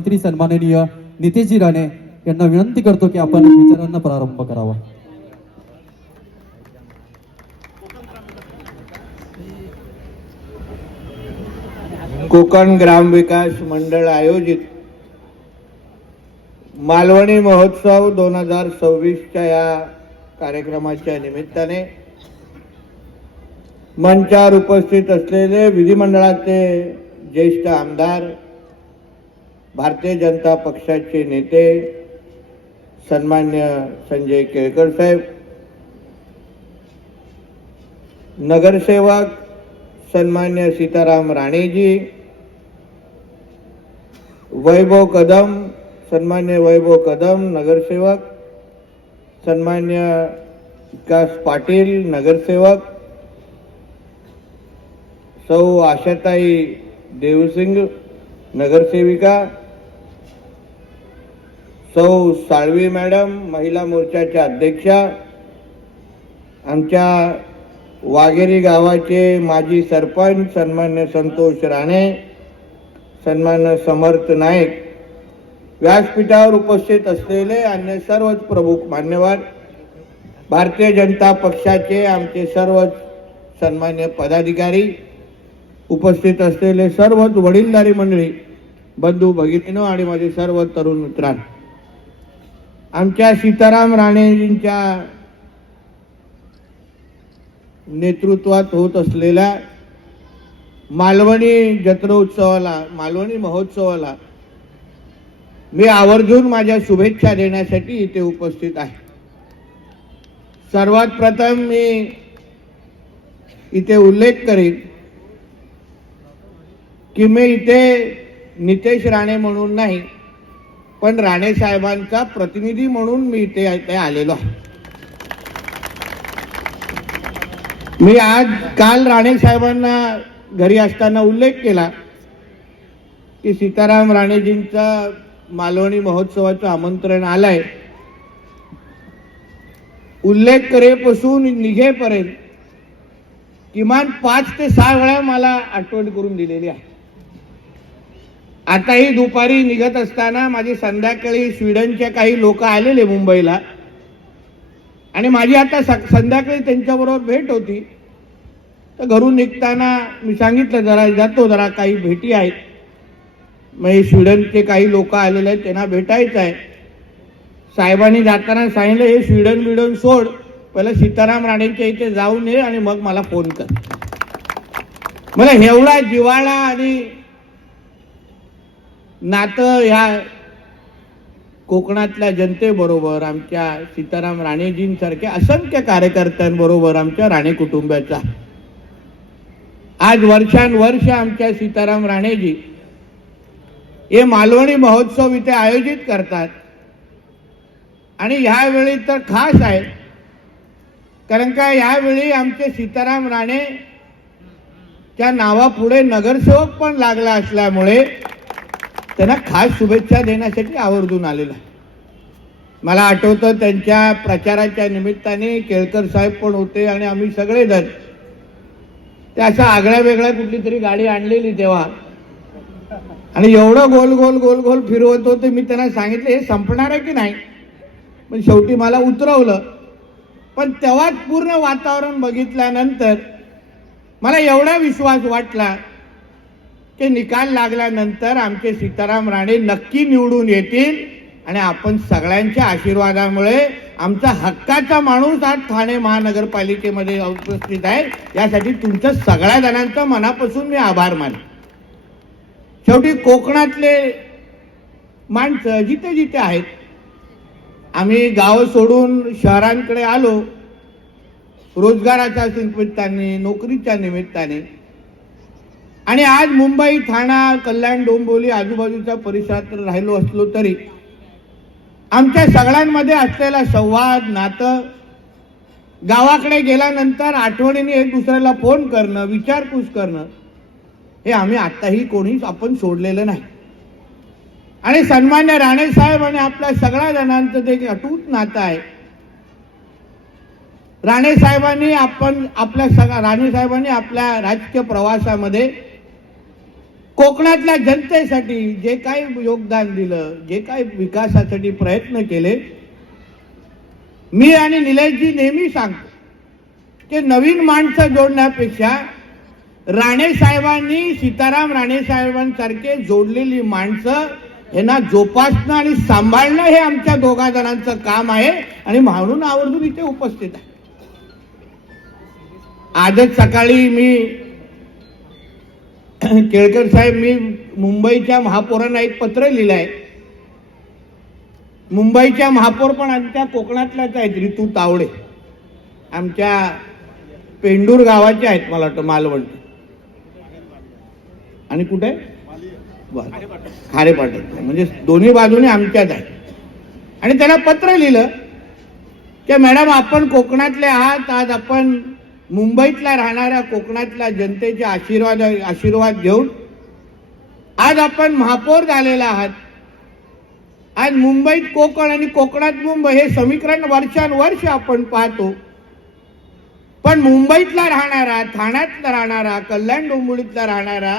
मंत्री सन्माननीय नितेशजी राणे यांना विनंती करतो की आपण विचारांना प्रारंभ करावा। कोकण ग्राम विकास मंडळ आयोजित मालवणी महोत्सव 2026च्या या कार्यक्रमाच्या निमित्ताने मंचावर उपस्थित असलेले विधिमंडळाचे ज्येष्ठ आमदार, भारतीय जनता पक्षाचे नेते सन्मान्य संजय केळकर साहेब, नगरसेवक सन्मान्य सीताराम राणेजी, वैभव कदम, सन्मान्य वैभव कदम नगरसेवक, सन्मान्य विकास पाटील नगरसेवक, सौ आशाताई देवसिंग नगरसेविका, सौ साळवी मॅडम महिला मोर्चाच्या अध्यक्षा, आमच्या वाघेरी गावाचे माजी सरपंच सन्मान्य संतोष राणे, सन्मान्य समर्थ नाईक, व्यासपीठावर उपस्थित असलेले अन्य सर्वच प्रमुख मान्यवर, भारतीय जनता पक्षाचे आमचे सर्वच सन्मान्य पदाधिकारी, उपस्थित असलेले सर्वच वडीलधारी मंडळी, बंधू भगिनींनो आणि माझे सर्व तरुण मित्रांनो, आमच्या सीताराम राणेजींच्या नेतृत्वात होत असलेल्या मालवणी जत्रोत्सवाला, मालवणी महोत्सवाला मी आवर्जून माझ्या शुभेच्छा देण्यासाठी इथे उपस्थित आहे। सर्वात प्रथम मी इथे उल्लेख करेन की मी इथे नितेश राणे म्हणून नाही, पण राणे साहेबांचा प्रतिनिधी म्हणून मी इथे आलेलो आहे। मी काल राणे साहेबांना घरी असताना उल्लेख केला की सीताराम राणेजींचा मालवणी महोत्सवाचं आमंत्रण आलंय। उल्लेख करेपासून निघेपर्यंत किमान 5 ते 6 वेळा मला आठवण करून दिलेली आहे। आताही दुपारी निघत असताना माझी संध्याकाळी स्वीडनचे काही लोक आलेले मुंबईला आणि माझी आता संध्याकाळी त्यांच्याबरोबर भेट होती। तर घरून निघताना मी सांगितलं जरा काही भेटी आहेत, मग स्वीडनचे काही लोक आलेले आहेत, त्यांना भेटायचं आहे। साहेबांनी जाताना सांगितलं हे स्वीडन सोड, पहिलं सीताराम राणेंच्या इथे जाऊन ये आणि मग मला फोन कर। मला एवढा जिव्हाळा आणि नातं ह्या कोकणातल्या जनतेबरोबर, आमच्या सीताराम राणेजींसारख्या असंख्य कार्यकर्त्यांबरोबर आमच्या राणे कुटुंबाचा आज वर्षानुवर्ष आमच्या सीताराम राणेजी हे मालवणी महोत्सव इथे आयोजित करतात। आणि ह्यावेळी तर खास आहे, कारण का यावेळी आमचे सीताराम राणे त्या नावापुढे नगरसेवक पण लागला असल्यामुळे त्यांना खास शुभेच्छा देण्यासाठी आवर्जून आलेला आहे। मला आठवतं त्यांच्या प्रचाराच्या निमित्ताने केळकर साहेब पण होते आणि आम्ही सगळेजण ते अशा आगळ्या वेगळ्या कुठली तरी गाडी आणलेली तेव्हा, आणि एवढं गोल गोल गोल गोल फिरवत होते। मी त्यांना सांगितलं हे संपणार आहे की नाही, पण शेवटी मला उतरवलं। पण तेव्हाच पूर्ण वातावरण बघितल्यानंतर मला एवढा विश्वास वाटला की निकाल लागल्यानंतर आमचे सीताराम राणे नक्की निवडून येतील आणि आपण सगळ्यांच्या आशीर्वादामुळे आमचा हक्काचा माणूस आज ठाणे महानगरपालिकेमध्ये उपस्थित आहे। यासाठी तुमच्या सगळ्या जणांचा मनापासून मी आभार मानतो। शेवटी कोकणातले माणसं जिथे जिथे आहेत, आम्ही गाव सोडून शहरांकडे आलो रोजगाराच्या निमित्ताने, नोकरीच्या निमित्ताने, आणि आज मुंबई, ठाणा, कल्याण, डोंबिवली आजूबाजूच्या परिसरात राहिलो असलो तरी आमच्या सगळ्यांमध्ये असलेला संवाद, नातं, गावाकडे गेल्यानंतर आठवणीने एक दुसऱ्याला फोन करणं, विचारपूस करणं, हे आम्ही आताही कोणीच आपण सोडलेलं नाही। आणि सन्मान्य राणे साहेब आणि आपल्या सगळ्या जणांचं ते एक अटूट नातं आहे। राणे साहेबांनी आपल्या राजकीय प्रवासामध्ये कोकणातल्या जनतेसाठी जे काही योगदान दिलं, जे काही विकासासाठी प्रयत्न केले, मी आणि निलेशजी नेहमी सांगतो की नवीन माणसं जोडण्यापेक्षा राणे साहेबांनी, सीताराम राणे साहेबांसारखे जोडलेली माणसं यांना जोपासणं आणि सांभाळणं हे आमच्या दोघा जणांचं काम आहे आणि म्हणून आवर्जून इथे उपस्थित आहे. आजच सकाळी मी केळकर साहेब, मी मुंबईच्या महापौरांना एक पत्र लिहिलं आहे. मुंबईच्या महापौर पण आमच्या कोकणातल्याच आहेत, ऋतू तावडे, आमच्या पेंडूर गावाचे आहेत, मला वाटतं मालवण. आणि कुठे खारेपाटण, म्हणजे दोन्ही बाजूने आमच्याच आहे. आणि त्यांना पत्र लिहिलं की मॅडम, आपण कोकणातले आहात, आज आपण मुंबईतल्या राहणाऱ्या कोकणातल्या जनतेचे आशीर्वाद घेऊन आज आपण महापौर झालेला आहात. आज मुंबईत कोकण आणि कोकणात मुंबई हे समीकरण वर्षानुवर्ष आपण पाहतो, पण मुंबईतला राहणारा, ठाण्यातला राहणारा, कल्याण डोंबिवलीतला राहणारा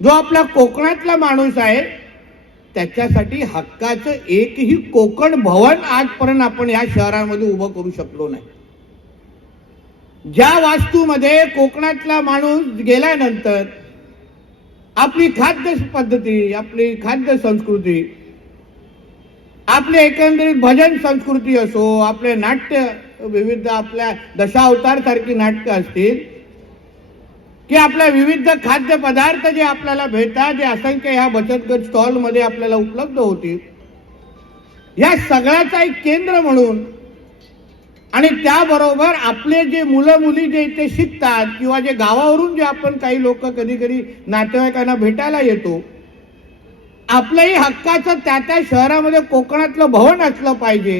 जो आपला कोकणातला माणूस आहे, त्याच्यासाठी हक्काचं एकही कोकण भवन आजपर्यंत आपण या शहरामध्ये उभं करू शकलो नाही. ज्या वास्तूमध्ये कोकणातला माणूस गेल्यानंतर आपली खाद्य पद्धती, आपली खाद्य संस्कृती, आपली एकंदरीत भजन संस्कृती असो, आपले नाट्य, विविध आपल्या दशावतार सारखी नाटकं असतील, की आपल्या विविध खाद्य पदार्थ जे आपल्याला भेटतात, जे असंख्य ह्या बचत गट स्टॉलमध्ये आपल्याला उपलब्ध होतील, या सगळ्याचा एक केंद्र म्हणून आणि त्याबरोबर आपले जे मुलं मुली जे इथे शिकतात किंवा जे गावावरून जे आपण काही लोक कधी कधी नातेवाईकांना भेटायला येतो, आपलंही हक्काचं त्या त्या शहरामध्ये कोकणातलं भवन असलं पाहिजे,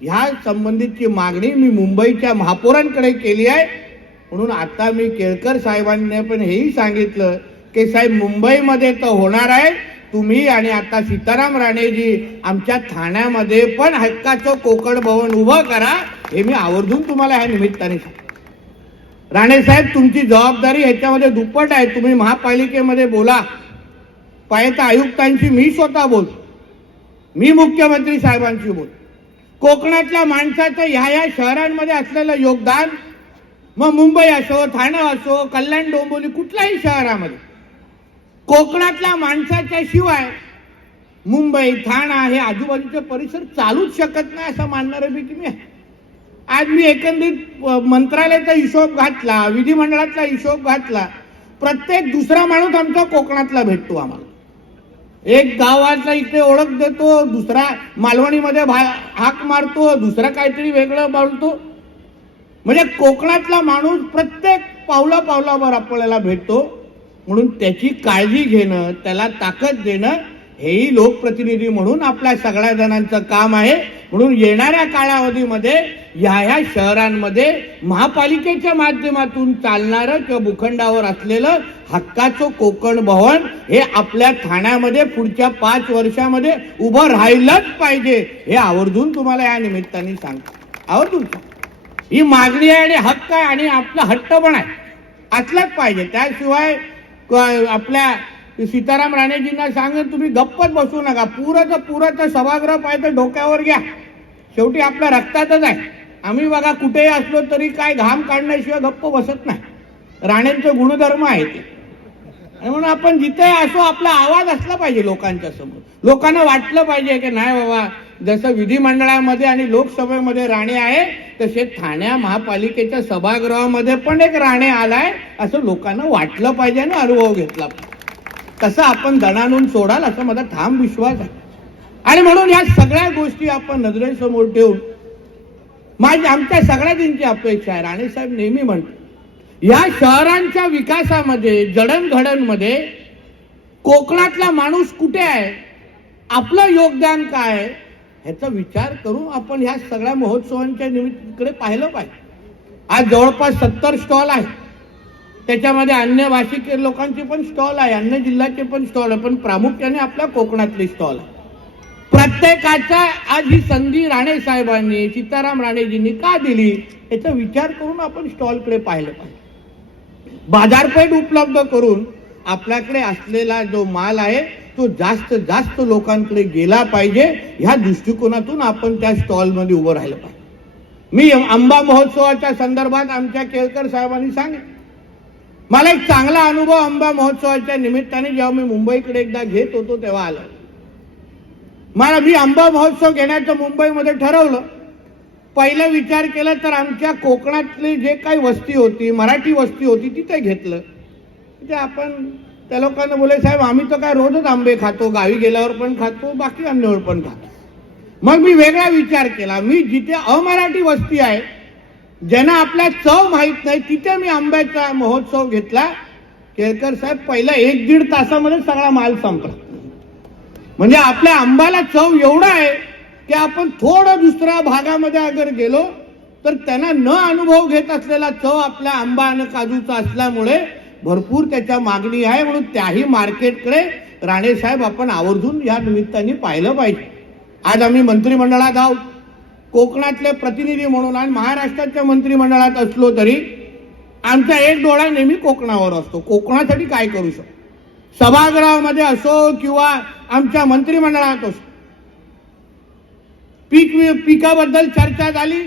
ह्या संबंधितची मागणी मी मुंबईच्या महापौरांकडे केली आहे. म्हणून आता मी केळकर साहेबांनी पण हेही सांगितलं की साहेब, मुंबईमध्ये तर होणार आहे, तुम्ही आणि आता सीताराम राणेजी आमच्या ठाण्यामध्ये पण हक्काचं कोकण भवन उभं करा, हे मी आवर्जून तुम्हाला ह्या निमित्ताने सांगतो. राणे साहेब, तुमची जबाबदारी ह्याच्यामध्ये दुप्पट आहे. तुम्ही महापालिकेमध्ये बोला, पाहिजे आयुक्तांशी मी स्वतः बोलतो, मी मुख्यमंत्री साहेबांशी बोलतो. कोकणातल्या माणसाचं ह्या शहरांमध्ये असलेलं योगदान, मग मुंबई असो, ठाणे असो, कल्याण डोंबिवली, कुठल्याही शहरामध्ये कोकणातल्या माणसाच्या शिवाय मुंबई, ठाणा हे आजूबाजूचे परिसर चालूच शकत नाही असं मानणारे मी तुम्ही आहे. आज मी एकंदरीत मंत्रालयाचा हिशोब घातला, विधिमंडळातला हिशोब घातला, प्रत्येक दुसरा माणूस आमचा कोकणातला भेटतो आम्हाला. एक गावातला इथे ओळख देतो, दुसरा मालवणीमध्ये हाक मारतो, दुसरा काहीतरी वेगळं बोलतो. म्हणजे कोकणातला माणूस प्रत्येक पावलावर आपल्याला भेटतो. म्हणून त्याची काळजी घेणं, त्याला ताकद देणं हेही लोकप्रतिनिधी म्हणून आपल्या सगळ्या जणांचं काम आहे. म्हणून येणाऱ्या कालावधीमध्ये ह्या शहरांमध्ये महापालिकेच्या माध्यमातून चालणारं किंवा भूखंडावर असलेलं हक्काचं कोकण भवन हे आपल्या ठाण्यामध्ये पुढच्या 5 वर्षामध्ये उभं राहिलंच पाहिजे, हे आवर्जून तुम्हाला या निमित्ताने सांगतो. आवर्जून ही मागणी आहे आणि हक्क आहे आणि आपला हट्ट पण आहे, असलाच पाहिजे. त्याशिवाय आपल्या सीताराम राणेजींना सांगेन, तुम्ही गप्पच बसू नका. पुराचं सभागृह पाहिजे डोक्यावर घ्या, शेवटी आपल्या रक्तातच आहे. आम्ही बघा कुठेही असलो तरी काय घाम काढण्याशिवाय गप्प बसत नाही, राणेंचे गुणधर्म आहे ते. आणि म्हणून आपण जिथे असो आपला आवाज असला पाहिजे लोकांच्या समोर. लोकांना वाटलं पाहिजे की नाही बाबा, जसं विधिमंडळामध्ये आणि लोकसभेमध्ये राणे आहे, तसे ठाण्या महापालिकेच्या सभागृहामध्ये पण एक राणे आलाय असं लोकांना वाटलं पाहिजे आणि अनुभव घेतला पाहिजे. तसं आपण दणानून सोडाल असं माझा ठाम विश्वास आहे. आणि म्हणून या सगळ्या गोष्टी आपण नजरेसमोर ठेवून आमच्या सगळ्यांची अपेक्षा आहे. राणे साहेब नेहमी म्हणतात, या शहरांच्या विकासामध्ये, जडणघडणमध्ये कोकणातला माणूस कुठे आहे, आपलं योगदान काय आहे, ह्याचा विचार करून आपण ह्या सगळ्या महोत्सवांच्या निमित्ताकडे पाहिलं पाहिजे. आज जवळपास 70 स्टॉल आहे, त्याच्यामध्ये अन्य भाषिक लोकांचे पण स्टॉल आहे, अन्य जिल्ह्याचे पण स्टॉल आहे, पण प्रामुख्याने आपल्या कोकणातले स्टॉल आहे. प्रत्येकाचा आज ही संधी राणे साहेबांनी, सीताराम राणेजींनी का दिली याचा विचार करून आपण स्टॉलकडे पाहिलं पाहिजे. बाजारपेठ उपलब्ध करून आपल्याकडे असलेला जो माल आहे तो जास्त जास्त लोकांकडे गेला पाहिजे, ह्या दृष्टिकोनातून आपण त्या स्टॉलमध्ये उभं राहिलं पाहिजे. मी आंबा महोत्सवाच्या संदर्भात आमच्या केळकर साहेबांनी सांगितलं, मला एक चांगला अनुभव आंबा महोत्सवाच्या निमित्ताने जेव्हा मी मुंबईकडे एकदा घेत होतो तेव्हा आला. मी आंबा महोत्सव घेण्याचं मुंबईमध्ये ठरवलं. पहिला विचार केला तर आमच्या कोकणातली जे काही वस्ती होती, मराठी वस्ती होती, तिथे घेतलं. तिथे आपण त्या लोकांना बोले, साहेब आम्ही तर काय रोजच आंबे खातो, गावी गेल्यावर पण खातो, बाकी अन्नवर पण खातो. मग मी वेगळा विचार केला, मी जिथे अमराठी वस्ती आहे, ज्यांना आपल्या चव माहीत नाही, तिथे मी आंब्याचा महोत्सव घेतला. केळकर साहेब पहिला 1-1.5 तासामध्ये सगळा माल संपला. म्हणजे आपल्या आंब्याला चव एवढा आहे की आपण थोडं दुसऱ्या भागामध्ये अगर गेलो तर त्यांना न अनुभव घेत असलेला चव आपल्या आंबा आणि काजूचा असल्यामुळे भरपूर त्याच्या मागणी आहे. म्हणून त्याही मार्केटकडे राणे साहेब आपण आवर्जून या निमित्ताने पाहिलं पाहिजे. आज आम्ही मंत्रिमंडळात आहोत, कोकणातले प्रतिनिधी म्हणून, आणि महाराष्ट्राच्या मंत्रिमंडळात असलो तरी आमचा एक डोळा नेहमी कोकणावर असतो. कोकणासाठी काय करू शकतो, सभागृहामध्ये असो किंवा आमच्या मंत्रिमंडळात असो. पिकाबद्दल चर्चा झाली,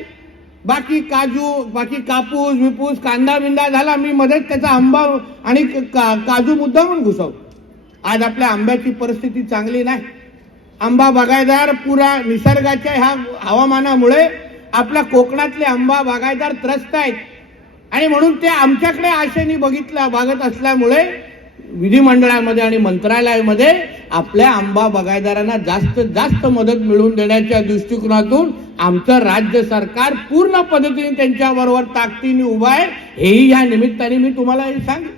बाकी काजू, बाकी कापूस विपूस, कांदा बिंदा झाला, मी मध्येच त्याचा आंबा आणि काजू मुद्दा म्हणून घुसवतो. आज आपल्या आंब्याची परिस्थिती चांगली नाही. आंबा बागायतदार पुरा निसर्गाच्या ह्या हवामानामुळे आपल्या कोकणातले आंबा बागायतदार त्रस्त आहेत, आणि म्हणून ते आमच्याकडे आशेने बघत असल्यामुळे विधिमंडळामध्ये आणि मंत्रालयामध्ये आपल्या आंबा बागायतदारांना जास्तीत जास्त मदत मिळवून देण्याच्या दृष्टिकोनातून आमचं राज्य सरकार पूर्ण पद्धतीने त्यांच्याबरोबर ताकदीने उभं आहे, हेही या निमित्ताने मी तुम्हाला सांगेन.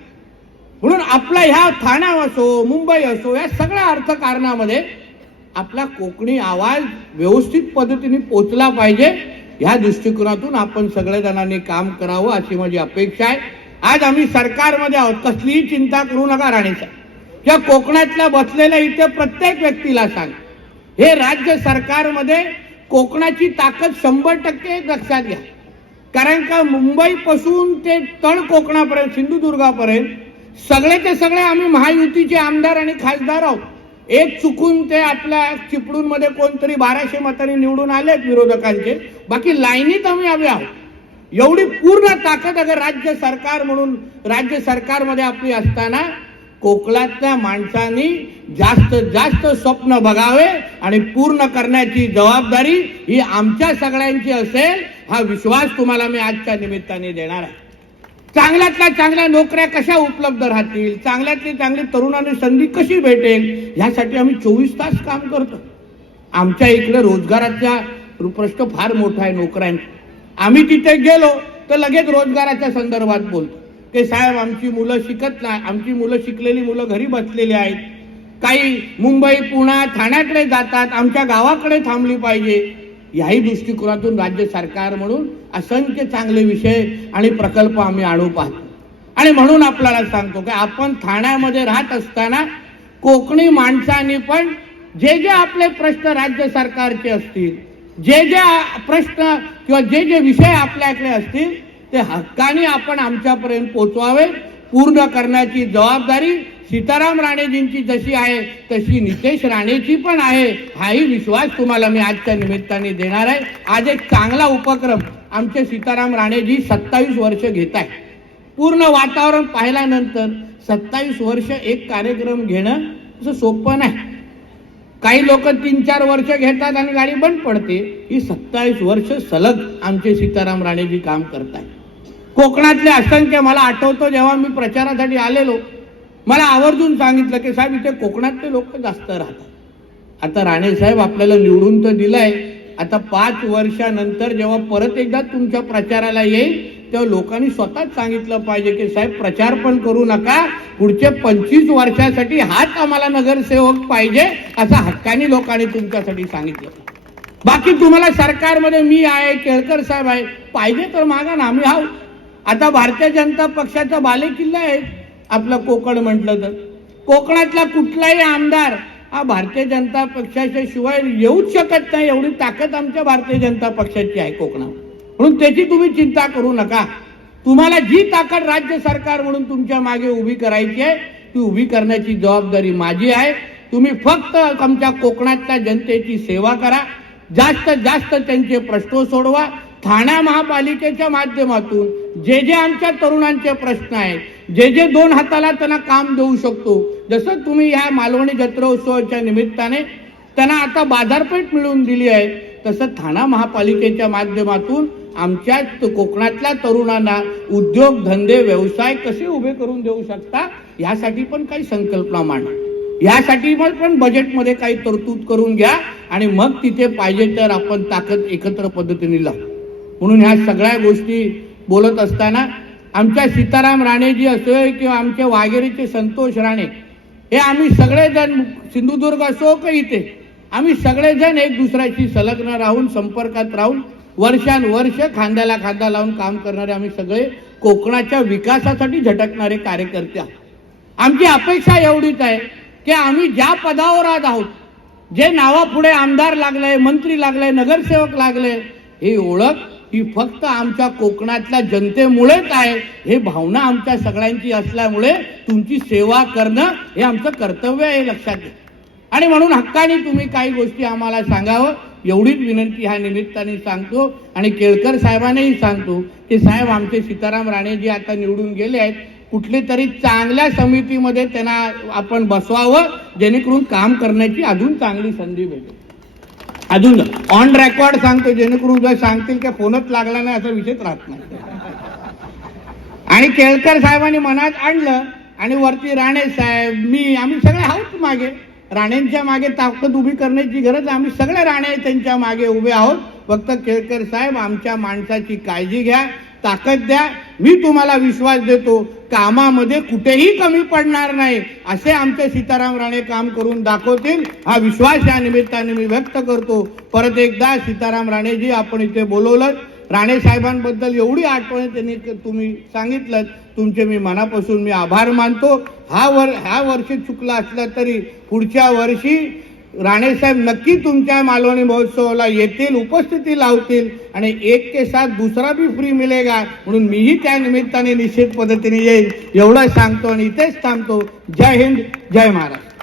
म्हणून आपला ह्या ठाणा असो, मुंबई असो, या सगळ्या अर्थकारणामध्ये आपला कोकणी आवाज व्यवस्थित पद्धतीने पोचला पाहिजे, ह्या दृष्टिकोनातून आपण सगळेजणांनी काम करावं अशी माझी अपेक्षा आहे. आज आम्ही सरकारमध्ये आहोत, कसलीही चिंता करू नका राणे साहेब. या कोकणातल्या बसलेल्या इथे प्रत्येक व्यक्तीला सांग, हे राज्य सरकारमध्ये कोकणाची ताकद 100% लक्षात घ्या. कारण का मुंबईपासून ते तळ कोकणापर्यंत, सिंधुदुर्गापर्यंत सगळेचे सगळे आम्ही महायुतीचे आमदार आणि खासदार आहोत. एक चुकून ते आपल्या चिपळूणमध्ये कोणतरी 1200 मतांनी निवडून आलेत विरोधकांचे, बाकी लाईनीत आम्ही आहोत. एवढी पूर्ण ताकद अगर राज्य सरकार म्हणून राज्य सरकारमध्ये आपली असताना कोकणातल्या माणसांनी जास्तीत जास्त स्वप्न बघावे आणि पूर्ण करण्याची जबाबदारी ही आमच्या सगळ्यांची असेल, हा विश्वास तुम्हाला मी आजच्या निमित्ताने देणार आहे. चांगल्यातल्या चांगल्या नोकऱ्या कशा उपलब्ध राहतील, चांगल्यातली चांगली तरुणांनी संधी कशी भेटेल, ह्यासाठी आम्ही 24 तास काम करतो. आमच्या इकडे रोजगाराचा प्रश्न फार मोठा आहे, नोकऱ्यांचा. आम्ही तिथे गेलो तर लगेच रोजगाराच्या संदर्भात बोलतो की साहेब आमची मुलं शिकत नाही, आमची मुलं शिकलेली मुलं घरी बसलेली आहेत, काही मुंबई पुणे ठाण्याकडे जातात, आमच्या गावाकडे थांबली पाहिजे. याही दृष्टिकोनातून राज्य सरकार म्हणून असंख्य चांगले विषय आणि प्रकल्प आम्ही आणू पाहतो. आणि म्हणून आपल्याला सांगतो की आपण ठाण्यामध्ये राहत असताना कोकणी माणसांनी पण जे जे आपले प्रश्न राज्य सरकारचे असतील, जे जे प्रश्न किंवा जे जे विषय आपल्याकडे असतील ते हक्काने आपण आमच्यापर्यंत पोचवावे. पूर्ण करण्याची जबाबदारी सीताराम राणेजींची जशी आहे तशी नितेश राणेची पण आहे, हाही विश्वास तुम्हाला मी आजच्या निमित्ताने देणार आहे. आज एक चांगला उपक्रम आमचे सीताराम राणेजी 27 वर्ष घेत आहे. पूर्ण वातावरण पाहिल्यानंतर 27 वर्ष एक कार्यक्रम घेणं असं सोपं नाही. काही लोक 3-4 वर्ष घेतात आणि गाडी बंद पडते. ही 27 वर्ष सलग आमचे सीताराम राणेजी काम करतात. कोकणातले असंख्य, मला आठवतं जेव्हा मी प्रचारासाठी आलेलो, मला आवर्जून सांगितलं की साहेब इथे कोकणातले लोक जास्त राहतात. आता राणे साहेब आपल्याला निवडून तर दिलंय, आता 5 वर्षानंतर जेव्हा परत एकदा तुमच्या प्रचाराला येईल तेव्हा लोकांनी स्वतःच सांगितलं पाहिजे की साहेब प्रचार पण करू नका, पुढचे 25 वर्षासाठी हाच आम्हाला नगरसेवक पाहिजे, असं हक्कानी लोकांनी तुमच्यासाठी सांगितलं. बाकी तुम्हाला सरकारमध्ये मी आहे, केळकर साहेब आहे, पाहिजे तर मागा ना, आम्ही आहोत. आता भारतीय जनता पक्षाचा बालेकिल्ला आहे आपलं कोकण म्हटलं तर. कोकणातला कुठलाही आमदार हा भारतीय जनता पक्षाच्या शिवाय येऊच शकत नाही, एवढी ताकद आमच्या भारतीय जनता पक्षाची आहे कोकणात. म्हणून त्याची तुम्ही चिंता करू नका. तुम्हाला जी ताकद राज्य सरकार म्हणून तुमच्या मागे उभी करायची आहे ती उभी करण्याची जबाबदारी माझी आहे. तुम्ही फक्त आमच्या कोकणातल्या जनतेची सेवा करा, जास्तीत जास्त त्यांचे प्रश्न सोडवा. ठाणे महापालिकेच्या माध्यमातून जे जे आमच्या तरुणांचे प्रश्न आहेत, जे जे 2 हाताला त्यांना काम देऊ शकतो, जसं तुम्ही ह्या मालवणी जत्रा उत्सवाच्या निमित्ताने त्यांना आता बाजारपेठ मिळवून दिली आहे, तसं ठाणे महापालिकेच्या माध्यमातून आमच्या कोकणातल्या तरुणांना उद्योग धंदे व्यवसाय कसे उभे करून देऊ शकता यासाठी पण काही संकल्पना मांडा. यासाठी पण बजेटमध्ये काही तरतूद करून घ्या आणि मग तिथे पाहिजे तर आपण ताकद एकत्र पद्धतीने लावू. म्हणून ह्या सगळ्या गोष्टी बोलत असताना आमच्या सीताराम राणेजी असो किंवा आमचे वाघेरीचे संतोष राणे, हे आम्ही सगळेजण सिंधुदुर्ग असो का इथे, आम्ही सगळेजण एक दुसऱ्याशी संलग्न राहून संपर्कात राहून वर्षानुवर्ष खांद्याला खांदा लावून काम करणारे आम्ही सगळे कोकणाच्या विकासासाठी झटकणारे कार्यकर्ते आहोत. आमची अपेक्षा एवढीच आहे की आम्ही ज्या पदावर आज आहोत, जे नावापुढे आमदार लागले, मंत्री लागले, नगरसेवक लागले, ही ओळख ही फक्त आमच्या कोकणातल्या जनतेमुळेच आहे. हे भावना आमच्या सगळ्यांची असल्यामुळे तुमची सेवा करणं हे आमचं कर्तव्य आहे, लक्षात घ्या. आणि म्हणून हक्काने तुम्ही काही गोष्टी आम्हाला सांगावं एवढीच विनंती ह्या निमित्ताने सांगतो. आणि केळकर साहेबांनाही सांगतो की साहेब, आमचे सीताराम राणेजी आता निवडून गेले आहेत, कुठली तरी चांगल्या समितीमध्ये त्यांना आपण बसवावं, जेणेकरून काम करण्याची अजून चांगली संधी भेटेल. अजून ऑन रेकॉर्ड सांगतो, जेणेकरून जर सांगतील की फोनच लागला नाही असा विषयच राहत नाही. आणि केळकर साहेबांनी मनात आणलं आणि वरती राणे साहेब, मी, आम्ही सगळे आहोत मागे. राणेंच्या मागे ताकद उभी करण्याची गरज, आम्ही सगळे राणे त्यांच्या मागे उभे आहोत. फक्त केळकर साहेब, आमच्या माणसाची काळजी घ्या, ताकद द्या. मी तुम्हाला विश्वास देतो, कामामध्ये कुठेही कमी पडणार नाही, असे आमचे सीताराम राणे काम करून दाखवतील, हा विश्वास या निमित्ताने मी व्यक्त करतो. परत एकदा सीताराम राणेजी, आपण इथे बोलवलं, राणे साहेबांबद्दल एवढी आठवण त्यांनी तुम्ही सांगितलं, तुमचे मी मनापासून मी आभार मानतो. ह्या वर्षी चुकला असला तरी पुढच्या वर्षी राणे साहेब नक्की तुमच्या मालवणी महोत्सवाला येतील, उपस्थिती लावतील आणि 1 के साथ दूसरा भी फ्री मिलेगा, म्हणून मीही त्या निमित्ताने निश्चित पद्धतीने येईल एवढं सांगतो आणि इथेच थांबतो. जय हिंद, जय महाराष्ट्र.